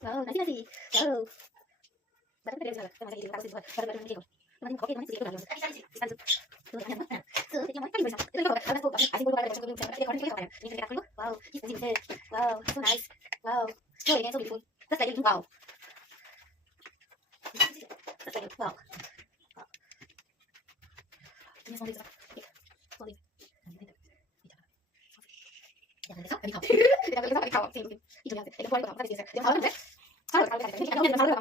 Wow, nasi. Wow. Baru kita bisa. Kita masih hidup aku sih buat. Baru baru ini. Nanti kopi mana sih kita lagi. Tuh, jadi mau kan bisa. Itu juga ada tuh. Asing dulu ada macam macam. Ada orang yang ini kita dulu. Wow, this is wow, so nice. Wow. So again, so beautiful. That's like wow. That's like wow. Ini semua bisa. Sorry. Jangan desa, ini kau. Tidak boleh desa, ini kau. Itu yang. Itu boleh kau. Tapi dia. Dia tahu kan? Tahu kan? Dia tahu kan?